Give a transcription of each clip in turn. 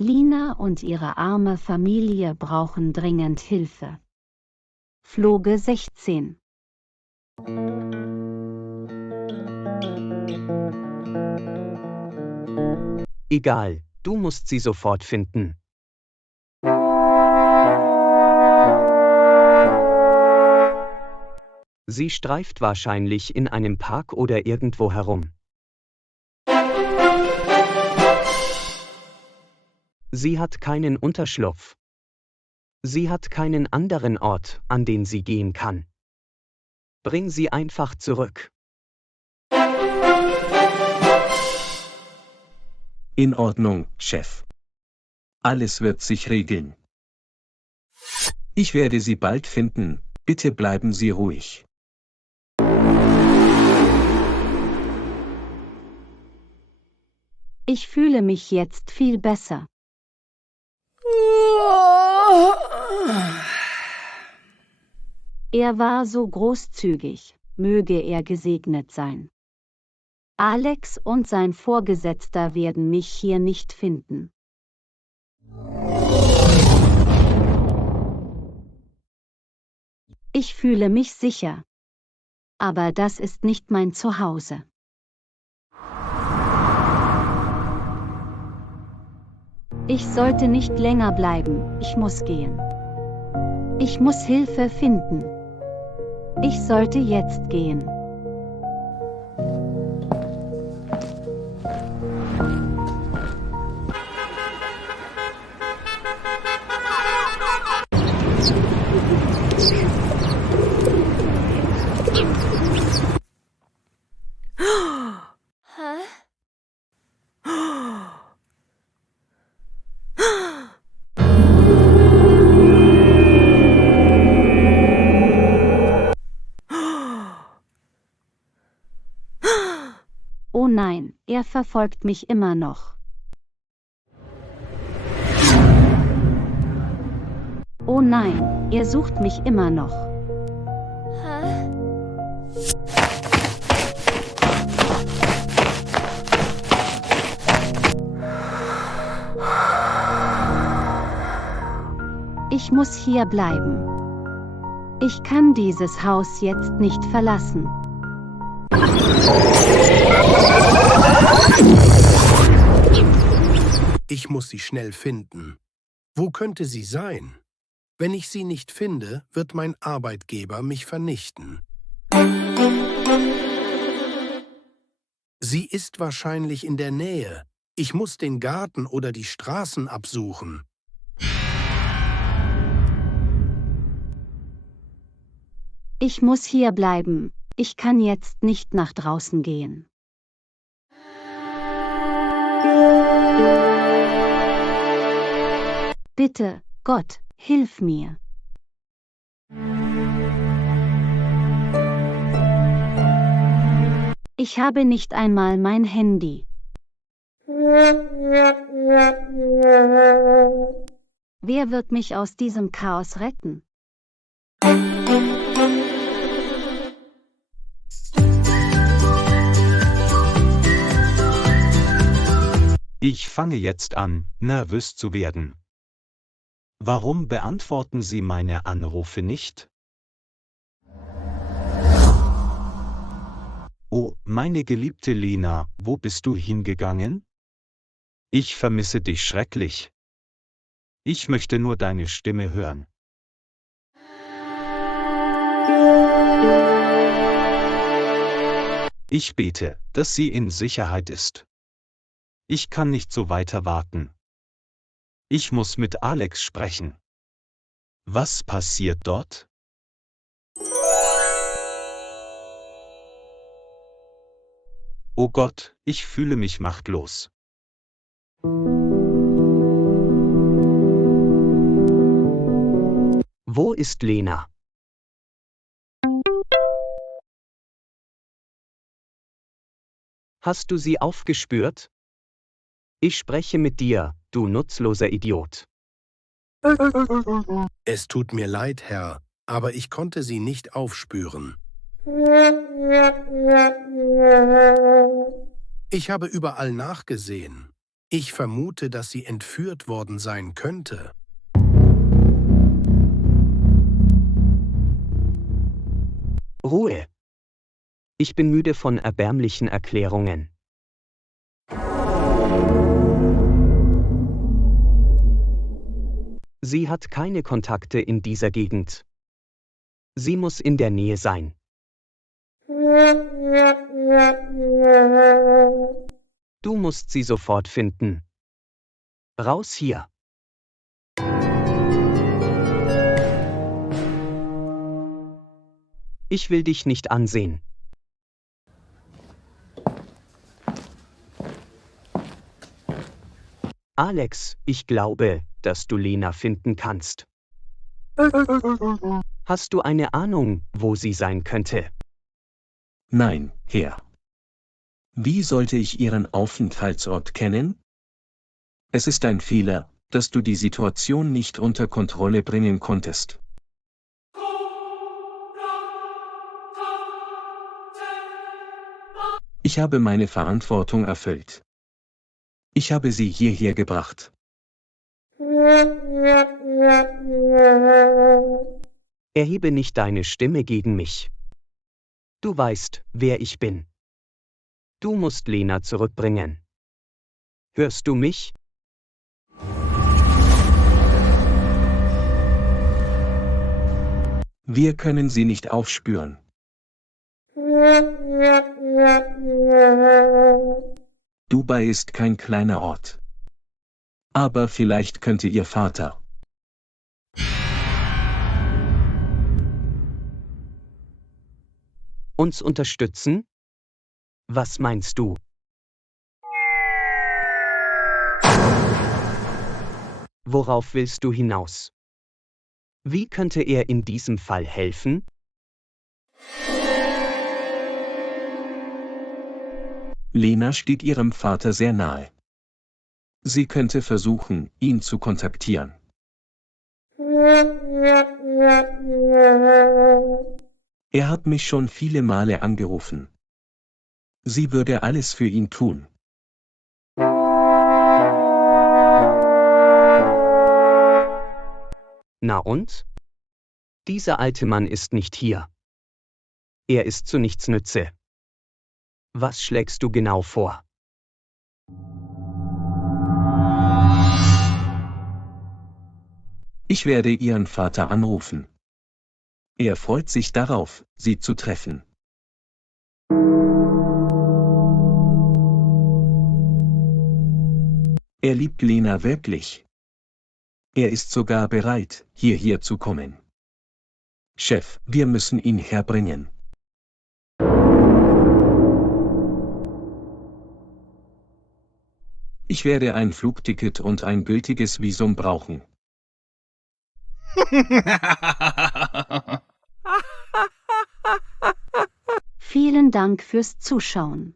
Lina und ihre arme Familie brauchen dringend Hilfe. Floge 16. Egal, du musst sie sofort finden. Sie streift wahrscheinlich in einem Park oder irgendwo herum. Sie hat keinen Unterschlupf. Sie hat keinen anderen Ort, an den sie gehen kann. Bring sie einfach zurück. In Ordnung, Chef. Alles wird sich regeln. Ich werde sie bald finden, bitte bleiben Sie ruhig. Ich fühle mich jetzt viel besser. Er war so großzügig, möge er gesegnet sein. Alex und sein Vorgesetzter werden mich hier nicht finden. Ich fühle mich sicher. Aber das ist nicht mein Zuhause. Ich sollte nicht länger bleiben, ich muss gehen. Ich muss Hilfe finden. Ich sollte jetzt gehen. Oh nein, er verfolgt mich immer noch. Oh nein, er sucht mich immer noch. Ich muss hier bleiben. Ich kann dieses Haus jetzt nicht verlassen. Ich muss sie schnell finden. Wo könnte sie sein? Wenn ich sie nicht finde, wird mein Arbeitgeber mich vernichten. Sie ist wahrscheinlich in der Nähe. Ich muss den Garten oder die Straßen absuchen. Ich muss hier bleiben. Ich kann jetzt nicht nach draußen gehen. Bitte, Gott, hilf mir. Ich habe nicht einmal mein Handy. Wer wird mich aus diesem Chaos retten? Ich fange jetzt an, nervös zu werden. Warum beantworten Sie meine Anrufe nicht? Oh, meine geliebte Lina, wo bist du hingegangen? Ich vermisse dich schrecklich. Ich möchte nur deine Stimme hören. Ich bete, dass sie in Sicherheit ist. Ich kann nicht so weiter warten. Ich muss mit Alex sprechen. Was passiert dort? Oh Gott, ich fühle mich machtlos. Wo ist Lena? Hast du sie aufgespürt? Ich spreche mit dir, du nutzloser Idiot. Es tut mir leid, Herr, aber ich konnte sie nicht aufspüren. Ich habe überall nachgesehen. Ich vermute, dass sie entführt worden sein könnte. Ruhe. Ich bin müde von erbärmlichen Erklärungen. Sie hat keine Kontakte in dieser Gegend. Sie muss in der Nähe sein. Du musst sie sofort finden. Raus hier. Ich will dich nicht ansehen. Alex, ich glaube, dass du Lena finden kannst. Hast du eine Ahnung, wo sie sein könnte? Nein, Herr. Wie sollte ich Ihren Aufenthaltsort kennen? Es ist ein Fehler, dass du die Situation nicht unter Kontrolle bringen konntest. Ich habe meine Verantwortung erfüllt. Ich habe sie hierher gebracht. Erhebe nicht deine Stimme gegen mich. Du weißt, wer ich bin. Du musst Lena zurückbringen. Hörst du mich? Wir können sie nicht aufspüren. Dubai ist kein kleiner Ort. Aber vielleicht könnte Ihr Vater. Uns unterstützen? Was meinst du? Worauf willst du hinaus? Wie könnte er in diesem Fall helfen? Lena steht ihrem Vater sehr nahe. Sie könnte versuchen, ihn zu kontaktieren. Er hat mich schon viele Male angerufen. Sie würde alles für ihn tun. Na und? Dieser alte Mann ist nicht hier. Er ist zu nichts nütze. Was schlägst du genau vor? Ich werde Ihren Vater anrufen. Er freut sich darauf, Sie zu treffen. Er liebt Lena wirklich. Er ist sogar bereit, hierher zu kommen. Chef, wir müssen ihn herbringen. Ich werde ein Flugticket und ein gültiges Visum brauchen. Vielen Dank fürs Zuschauen.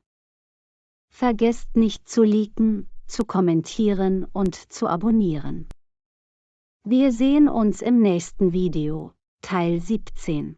Vergesst nicht zu liken, zu kommentieren und zu abonnieren. Wir sehen uns im nächsten Video, Teil 17.